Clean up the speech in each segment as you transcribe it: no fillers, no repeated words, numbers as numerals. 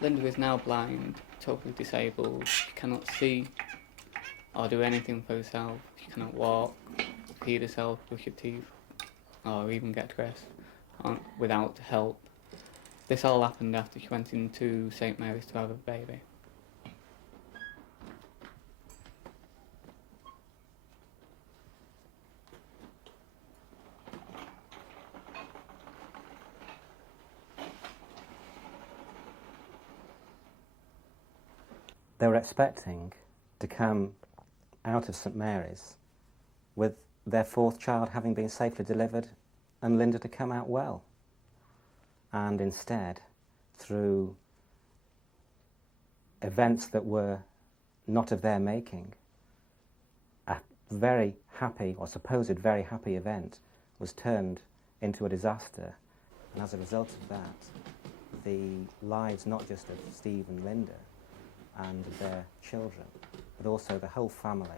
Linda is now blind, totally disabled. She cannot see or do anything for herself. She cannot walk, feed herself, brush her teeth, or even get dressed without help. This all happened after she went into St Mary's to have a baby. They were expecting to come out of St Mary's with their fourth child having been safely delivered and Linda to come out well. And instead, through events that were not of their making, a very happy, or supposed very happy event was turned into a disaster. And as a result of that, the lives not just of Steve and Linda and their children, but also the whole family,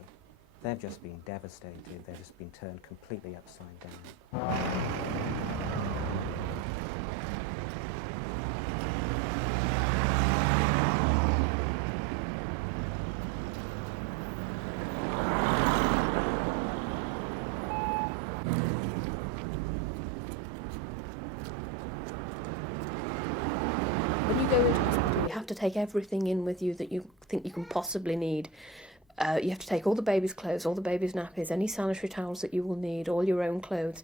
they've just been devastated. They've just been turned completely upside down. When you go into hospital, you have to take everything in with you that you think you can possibly need. You have to take all the baby's clothes, all the baby's nappies, any sanitary towels that you will need, all your own clothes.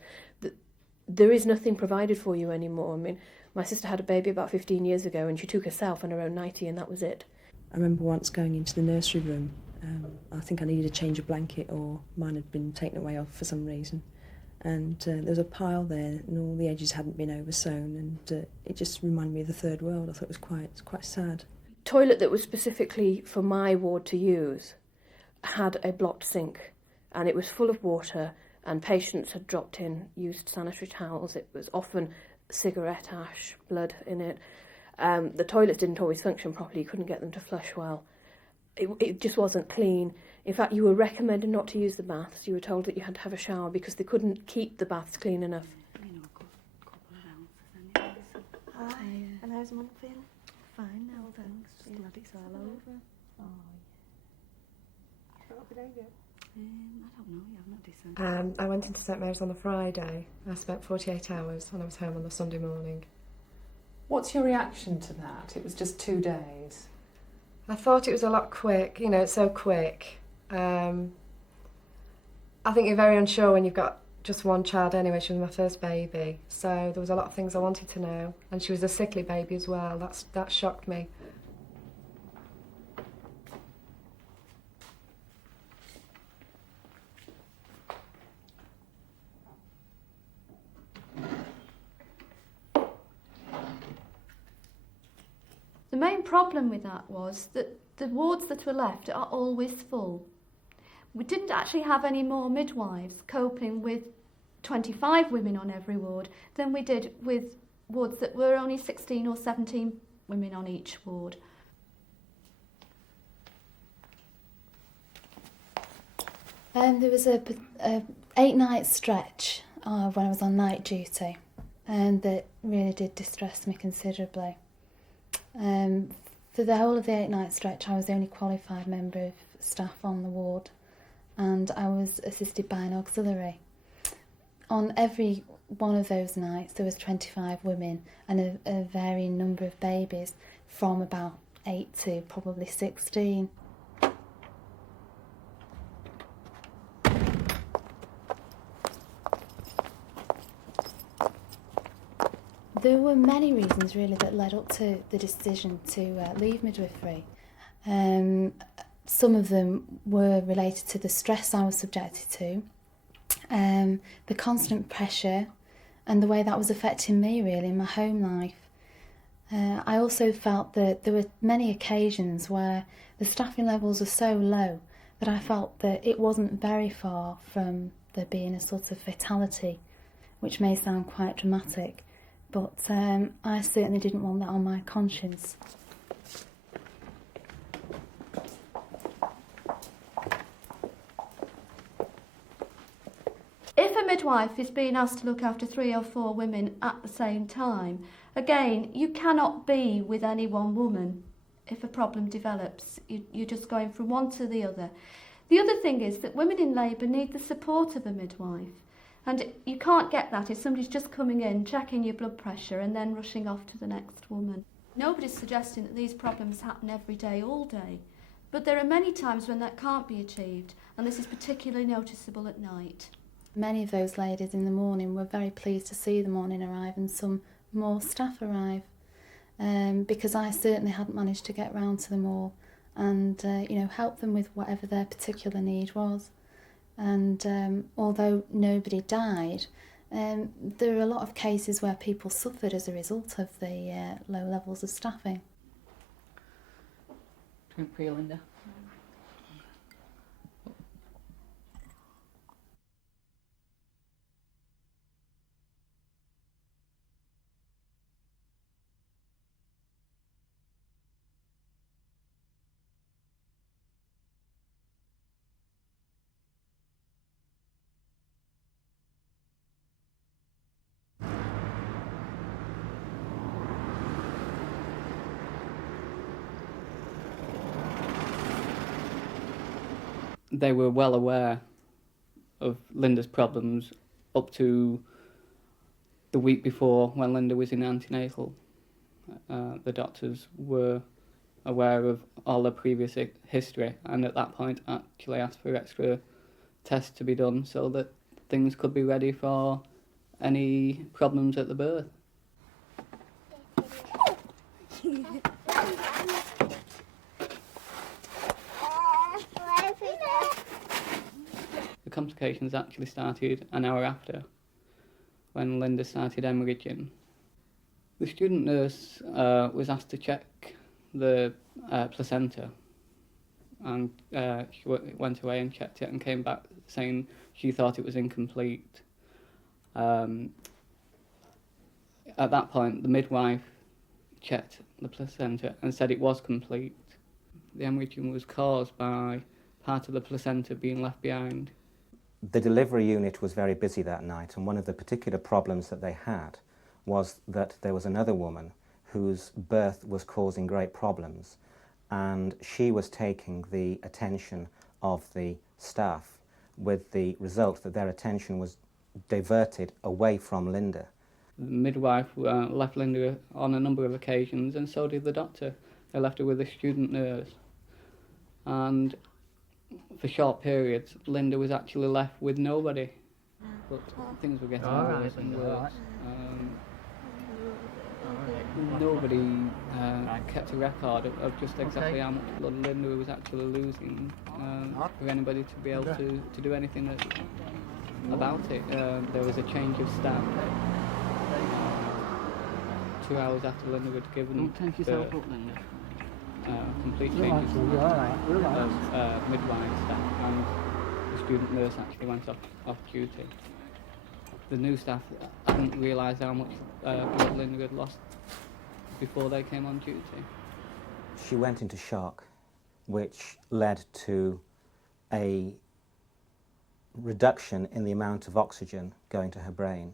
There is nothing provided for you anymore. I mean, my sister had a baby about 15 years ago and she took herself and her own nightie and that was it. I remember once going into the nursery room. I think I needed a change of blanket or mine had been taken away off for some reason. And there was a pile there and all the edges hadn't been oversewn and it just reminded me of the third world. I thought it was quite sad. Toilet that was specifically for my ward to use had a blocked sink and it was full of water and patients had dropped in used sanitary towels. It was often cigarette ash, blood in it. The toilets didn't always function properly. You couldn't get them to flush well. It just wasn't clean. In fact, you were recommended not to use the baths. You were told that you had to have a shower because they couldn't keep the baths clean enough. Hi, and how's Mum feeling? Fine now, thanks. Glad it's all over. Oh, yeah. I don't know, yeah, I'm not decent. I went into St Mary's on a Friday. I spent 48 hours and I was home on the Sunday morning. What's your reaction to that? It was just 2 days. I thought it was a lot quick, you know, it's so quick. I think you're very unsure when you've got just one child anyway. She was my first baby, so there was a lot of things I wanted to know. And she was a sickly baby as well, that shocked me. The main problem with that was that the wards that were left are always full. We didn't actually have any more midwives coping with 25 women on every ward than we did with wards that were only 16 or 17 women on each ward. There was a 8-night stretch when I was on night duty, and that really did distress me considerably. For the whole of the 8-night stretch, I was the only qualified member of staff on the ward, and I was assisted by an auxiliary. On every one of those nights, there was 25 women and a varying number of babies, from about 8 to probably 16. There were many reasons really that led up to the decision to leave midwifery. Some of them were related to the stress I was subjected to, the constant pressure and the way that was affecting me really in my home life. I also felt that there were many occasions where the staffing levels were so low that I felt that it wasn't very far from there being a sort of fatality, which may sound quite dramatic. But I certainly didn't want that on my conscience. If a midwife is being asked to look after 3 or 4 women at the same time, Again, you cannot be with any one woman if a problem develops. You're just going from one to the other. The other thing is that women in labour need the support of a midwife. And you can't get that if somebody's just coming in, checking your blood pressure and then rushing off to the next woman. Nobody's suggesting that these problems happen every day, all day. But there are many times when that can't be achieved, and this is particularly noticeable at night. Many of those ladies in the morning were very pleased to see the morning arrive and some more staff arrive, because I certainly hadn't managed to get round to them all and help them with whatever their particular need was. And although nobody died, there are a lot of cases where people suffered as a result of the low levels of staffing. Drink for you, Linda. They were well aware of Linda's problems up to the week before when Linda was in antenatal. The doctors were aware of all her previous history and at that point actually asked for extra tests to be done so that things could be ready for any problems at the birth. The complications actually started an hour after, when Linda started hemorrhaging. The student nurse was asked to check the placenta, and she went away and checked it and came back saying she thought it was incomplete. At that point, the midwife checked the placenta and said it was complete. The hemorrhaging was caused by part of the placenta being left behind. The delivery unit was very busy that night, and one of the particular problems that they had was that there was another woman whose birth was causing great problems, and she was taking the attention of the staff, with the result that their attention was diverted away from Linda. The midwife left Linda on a number of occasions, and so did the doctor. They left her with a student nurse. And for short periods, Linda was actually left with nobody. But things were getting worse and worse. Nobody kept a record of just exactly how much blood Linda was actually losing for anybody to be able to do anything about it. There was a change of staff 2 hours after Linda had given birth. Complete changes of midwife staff, and the student nurse actually went off duty. The new staff hadn't realised how much blood Linda had lost before they came on duty. She went into shock, which led to a reduction in the amount of oxygen going to her brain,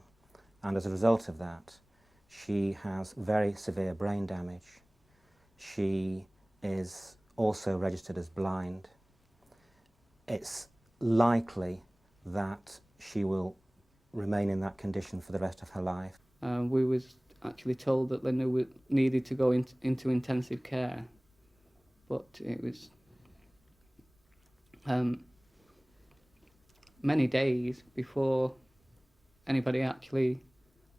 and as a result of that, she has very severe brain damage. She is also registered as blind. It's likely that she will remain in that condition for the rest of her life. We was actually told that Linda needed to go into intensive care, but it was many days before anybody actually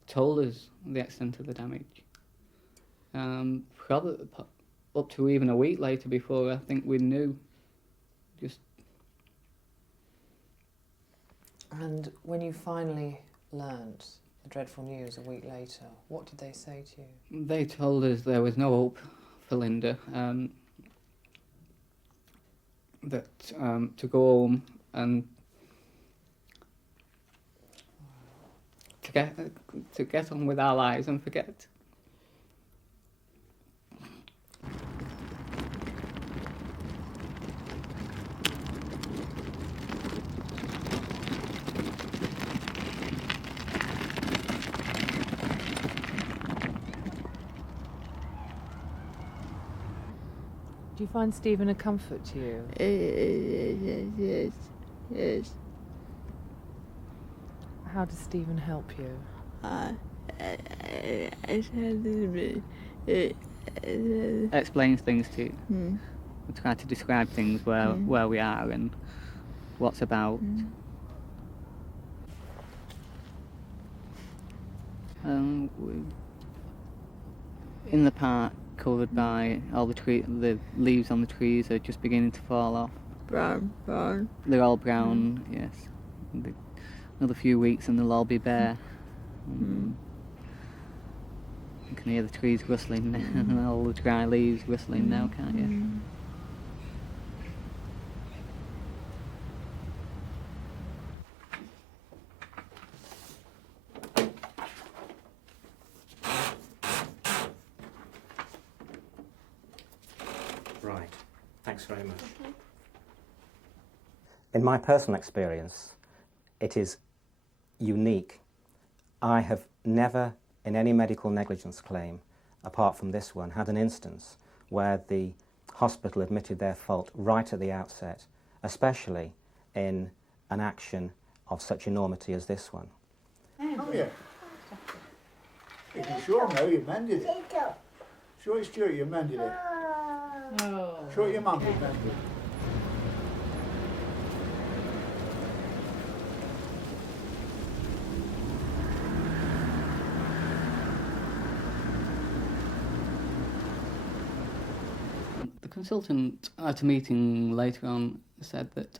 told us the extent of the damage. Probably up to even a week later before I think we knew. And when you finally learnt the dreadful news a week later, what did they say to you? They told us there was no hope for Linda, that to go home and to get on with our lives and forget. you find Stephen a comfort to you? Yes. How does Stephen help you? Explains things to you. We try to describe things where we are and what's about. In the park, covered by all the leaves on the trees are just beginning to fall off. Brown. They're all brown, yes. Another few weeks and they'll all be bare. You can hear the trees rustling now, and all the dry leaves rustling now, can't you? Right, thanks very much. In my personal experience, it is unique. I have never, in any medical negligence claim, apart from this one, had an instance where the hospital admitted their fault right at the outset, especially in an action of such enormity as this one. Oh yeah. You can show them how you mended it. Show it, Stuart, you mended it. Show it your mum you mended it. The consultant at a meeting later on said that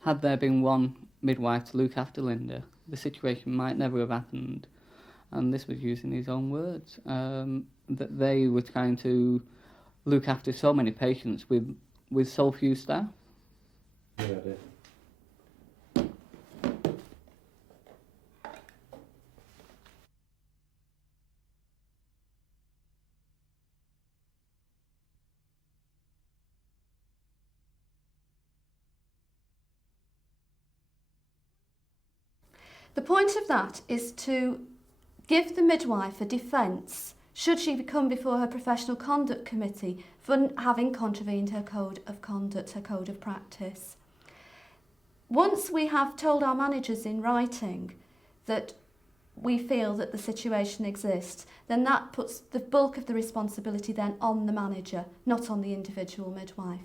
had there been one midwife to look after Linda, the situation might never have happened. And this was using his own words, that they were trying to look after so many patients with so few staff. The point of that is to give the midwife a defence should she come before her professional conduct committee for having contravened her code of conduct, her code of practice. Once we have told our managers in writing that we feel that the situation exists, then that puts the bulk of the responsibility then on the manager, not on the individual midwife.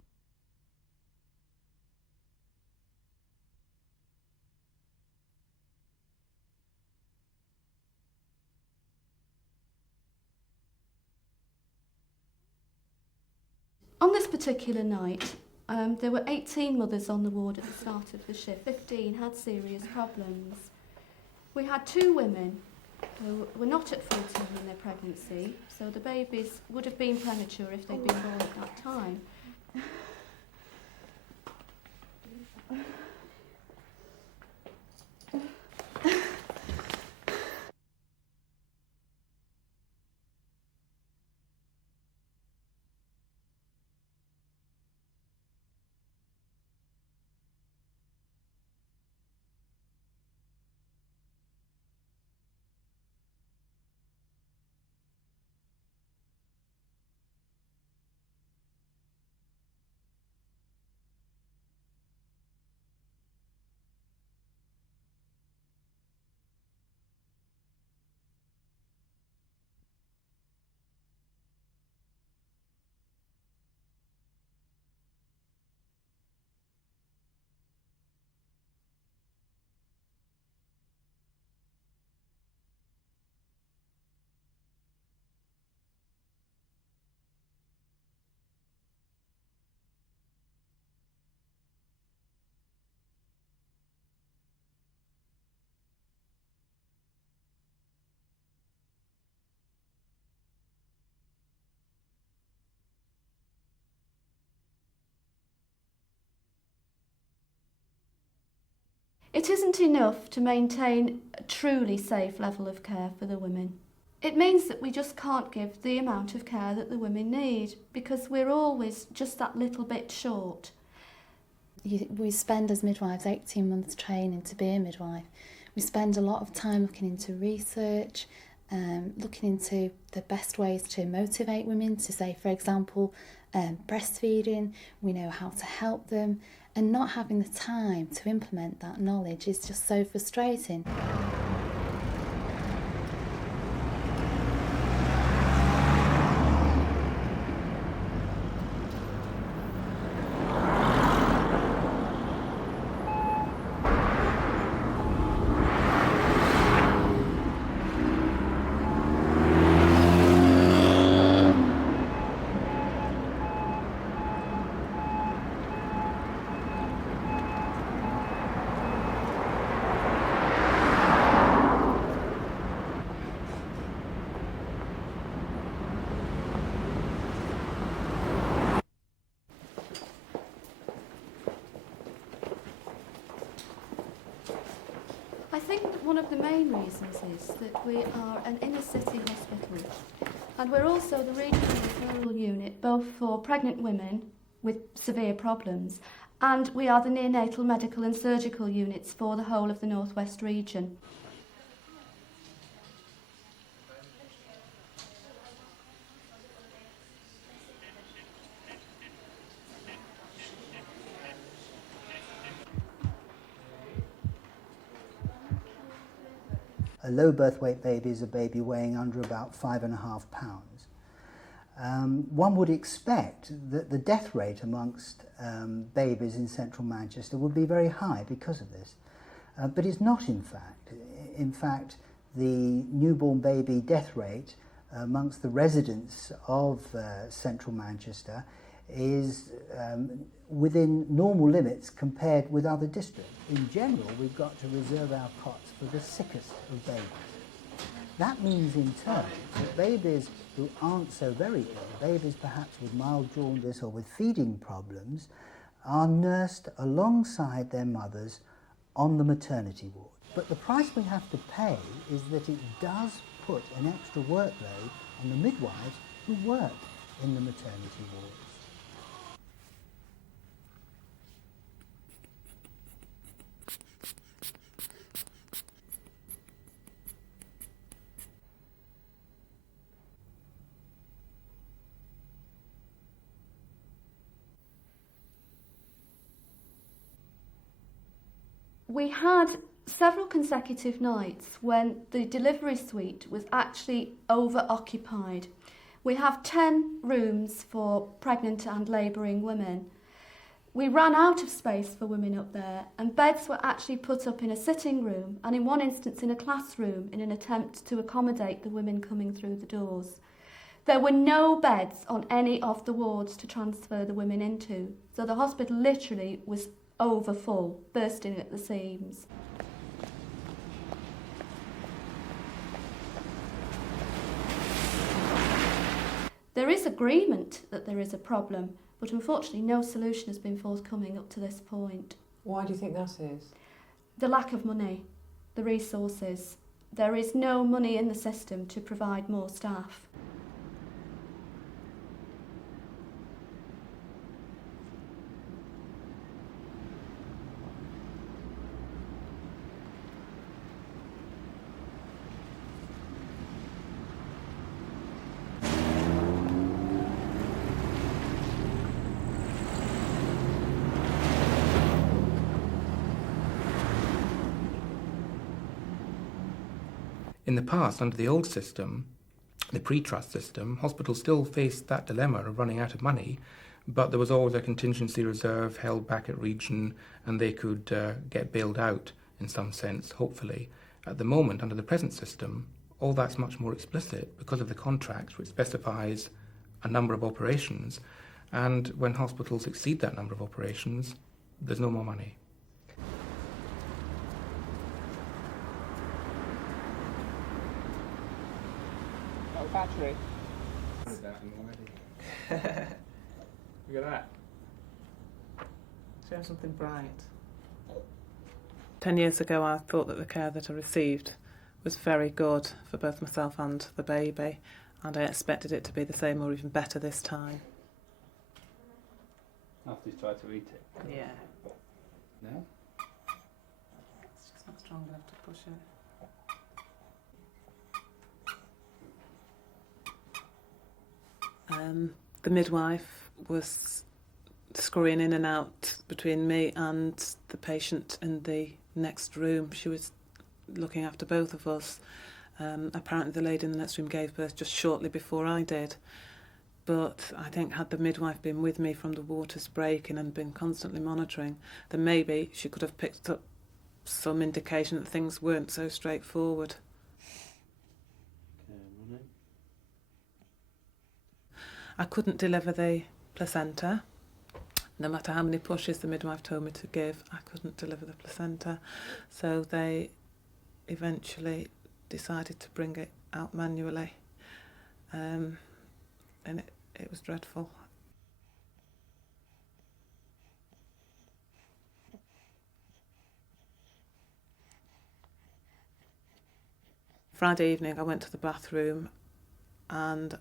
On this particular night, there were 18 mothers on the ward at the start of the shift. 15 had serious problems. We had 2 women who were not at full term in their pregnancy, so the babies would have been premature if they'd been born at that time. It isn't enough to maintain a truly safe level of care for the women. It means that we just can't give the amount of care that the women need because we're always just that little bit short. We spend as midwives 18 months training to be a midwife. We spend a lot of time looking into research, looking into the best ways to motivate women to say, for example, breastfeeding, we know how to help them, and not having the time to implement that knowledge is just so frustrating. I think that one of the main reasons is that we are an inner city hospital, and we're also the regional referral unit both for pregnant women with severe problems, and we are the neonatal medical and surgical units for the whole of the North West region. A low birth weight baby is a baby weighing under about 5.5 pounds. One would expect that the death rate amongst babies in central Manchester would be very high because of this, but it's not in fact. In fact, the newborn baby death rate amongst the residents of central Manchester is within normal limits compared with other districts. In general, we've got to reserve our cots for the sickest of babies. That means in turn that babies who aren't so very ill, babies perhaps with mild jaundice or with feeding problems, are nursed alongside their mothers on the maternity ward. But the price we have to pay is that it does put an extra workload on the midwives who work in the maternity wards. We had several consecutive nights when the delivery suite was actually over-occupied. We have 10 rooms for pregnant and labouring women. We ran out of space for women up there, and beds were actually put up in a sitting room and in one instance in a classroom in an attempt to accommodate the women coming through the doors. There were no beds on any of the wards to transfer the women into, so the hospital literally was over full, bursting at the seams. There is agreement that there is a problem, but unfortunately no solution has been forthcoming up to this point. Why do you think that is? The lack of money, the resources. There is no money in the system to provide more staff. In the past, under the old system, the pre-trust system, hospitals still faced that dilemma of running out of money, but there was always a contingency reserve held back at region, and they could get bailed out in some sense, hopefully. At the moment, under the present system, all that's much more explicit because of the contract, which specifies a number of operations, and when hospitals exceed that number of operations, there's no more money. Battery. Look at that. Show something bright. 10 years ago I thought that the care that I received was very good for both myself and the baby, and I expected it to be the same or even better this time. After you try to eat it? Yeah. No? It's just not strong enough to push it. The midwife was scurrying in and out between me and the patient in the next room. She was looking after both of us. Apparently the lady in the next room gave birth just shortly before I did. But I think had the midwife been with me from the waters breaking and been constantly monitoring, then maybe she could have picked up some indication that things weren't so straightforward. I couldn't deliver the placenta. No matter how many pushes the midwife told me to give, I couldn't deliver the placenta. So they eventually decided to bring it out manually. And it was dreadful. Friday evening I went to the bathroom and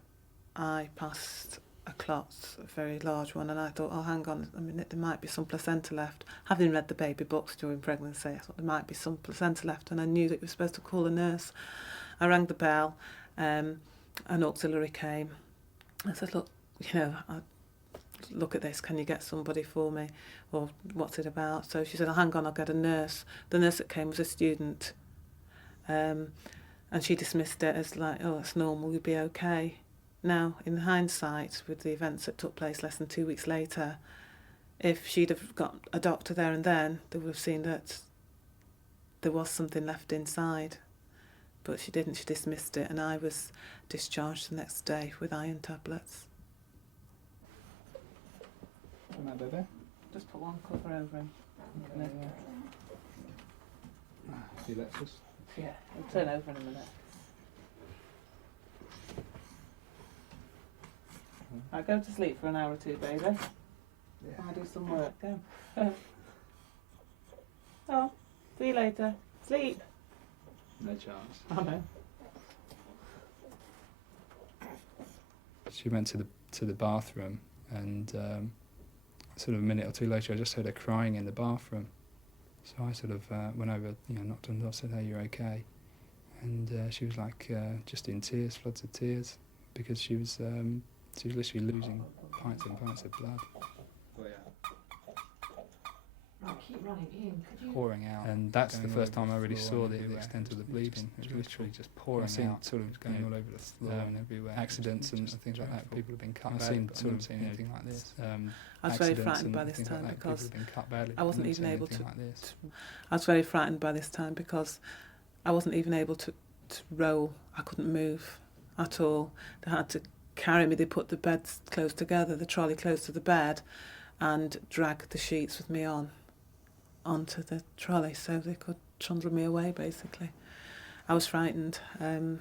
I passed a clot, a very large one, and I thought, oh, hang on a minute, there might be some placenta left. Having read the baby books during pregnancy, I thought there might be some placenta left, and I knew that you were supposed to call a nurse. I rang the bell, an auxiliary came. I said, look, look at this, can you get somebody for me? Or what's it about? So she said, oh, hang on, I'll get a nurse. The nurse that came was a student. And she dismissed it as like, oh, it's normal, you'll be okay. Now, in hindsight, with the events that took place less than 2 weeks later, if she'd have got a doctor there and then, they would have seen that there was something left inside. But she didn't, she dismissed it, and I was discharged the next day with iron tablets. Come on, baby. Just put one cover over him. See, let's just... Yeah, he'll turn over in a minute. Right, go to sleep for an hour or two, baby. Yeah. I'll do some work. Go. Oh, see you later. Sleep. No chance. I know. She went to the bathroom, and sort of a minute or two later, I just heard her crying in the bathroom. So I sort of went over, knocked on the door, said, "Hey, you're okay?" And she was like, just in tears, floods of tears, because she was literally losing pints and pints of blood. Oh, yeah. Right, keep running in. Could you... Pouring out, and that's the first time I really saw the extent of the bleeding. It was literally just pouring out, sort of going all over the floor and everywhere. Accidents and things like that. People have been cut badly. I've seen anything like this. I was very frightened by this time because I wasn't even able to. I was very frightened by this time because I wasn't even able to roll. I couldn't move at all. They had to carry me. They put the beds close together, the trolley close to the bed, and drag the sheets with me onto the trolley so they could trundle me away, basically. I was frightened. I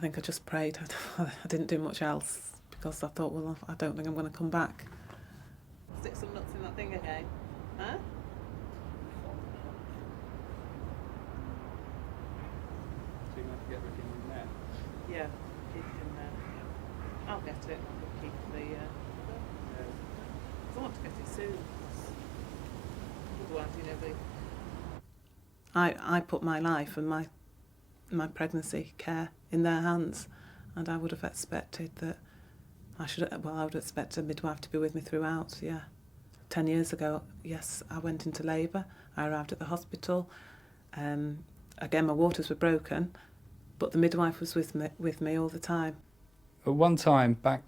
think I just prayed. I didn't do much else because I thought, well, I don't think I'm going to come back. Stick some nuts in that thing again, huh? So you have to get everything in there? Yeah, keep it in there. Yeah. I'll get it. I'll keep the... I want to get it soon. Otherwise, I put my life and my pregnancy care in their hands, and I would have expected that I would expect a midwife to be with me throughout, yeah. 10 years ago, yes, I went into labour. I arrived at the hospital. Again, my waters were broken, but the midwife was with me all the time. At one time, back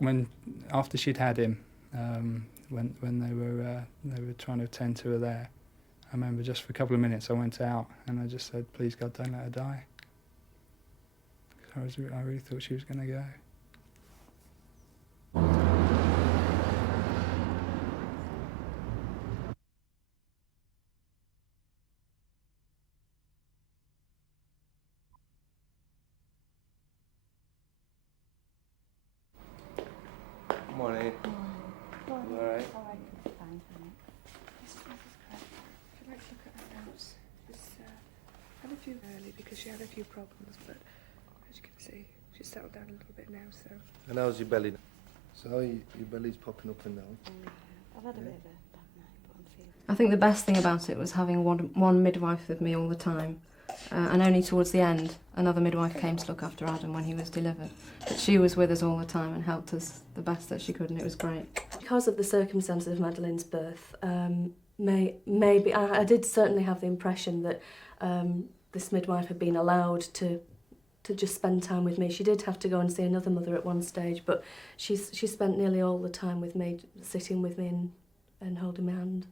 after she'd had him, when they were trying to attend to her there, I remember just for a couple of minutes I went out and I just said, "Please God, don't let her die." Because I really thought she was going to go. Morning. All right? All right. Fine, thanks. Mrs. Craig, I'd like to look at her notes. She's had a few early because she had a few problems, but as you can see, she's settled down a little bit now, so... And how's your belly? So your belly's popping up and down? I've had a bit of a bad night, but I'm feeling... I think the best thing about it was having one midwife with me all the time. And only towards the end, another midwife came to look after Adam when he was delivered. But she was with us all the time and helped us the best that she could, and it was great. Because of the circumstances of Madeleine's birth, maybe I did certainly have the impression that this midwife had been allowed to just spend time with me. She did have to go and see another mother at one stage, but she spent nearly all the time with me, sitting with me and holding my hand.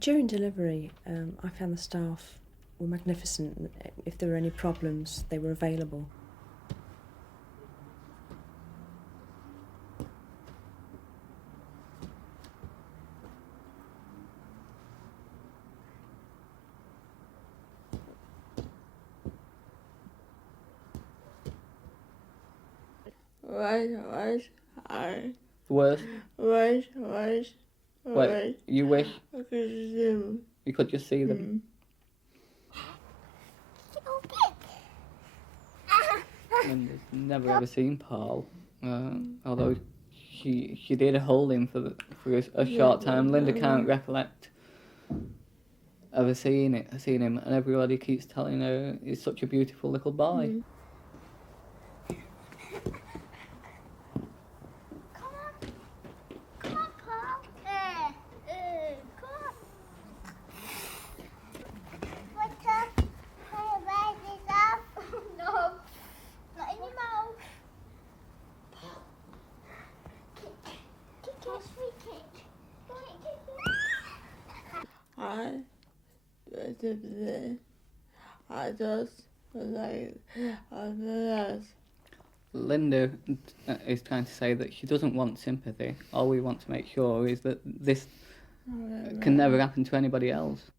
During delivery, I found the staff were magnificent. If there were any problems, they were available. Worse? Wait. You wish I could see them. you could just see them. Linda's never ever seen Paul, although she did hold him for a short time. Linda can't recollect ever seeing him, and everybody keeps telling her he's such a beautiful little boy. I just like Linda is trying to say that she doesn't want sympathy. All we want to make sure is that this can never happen to anybody else.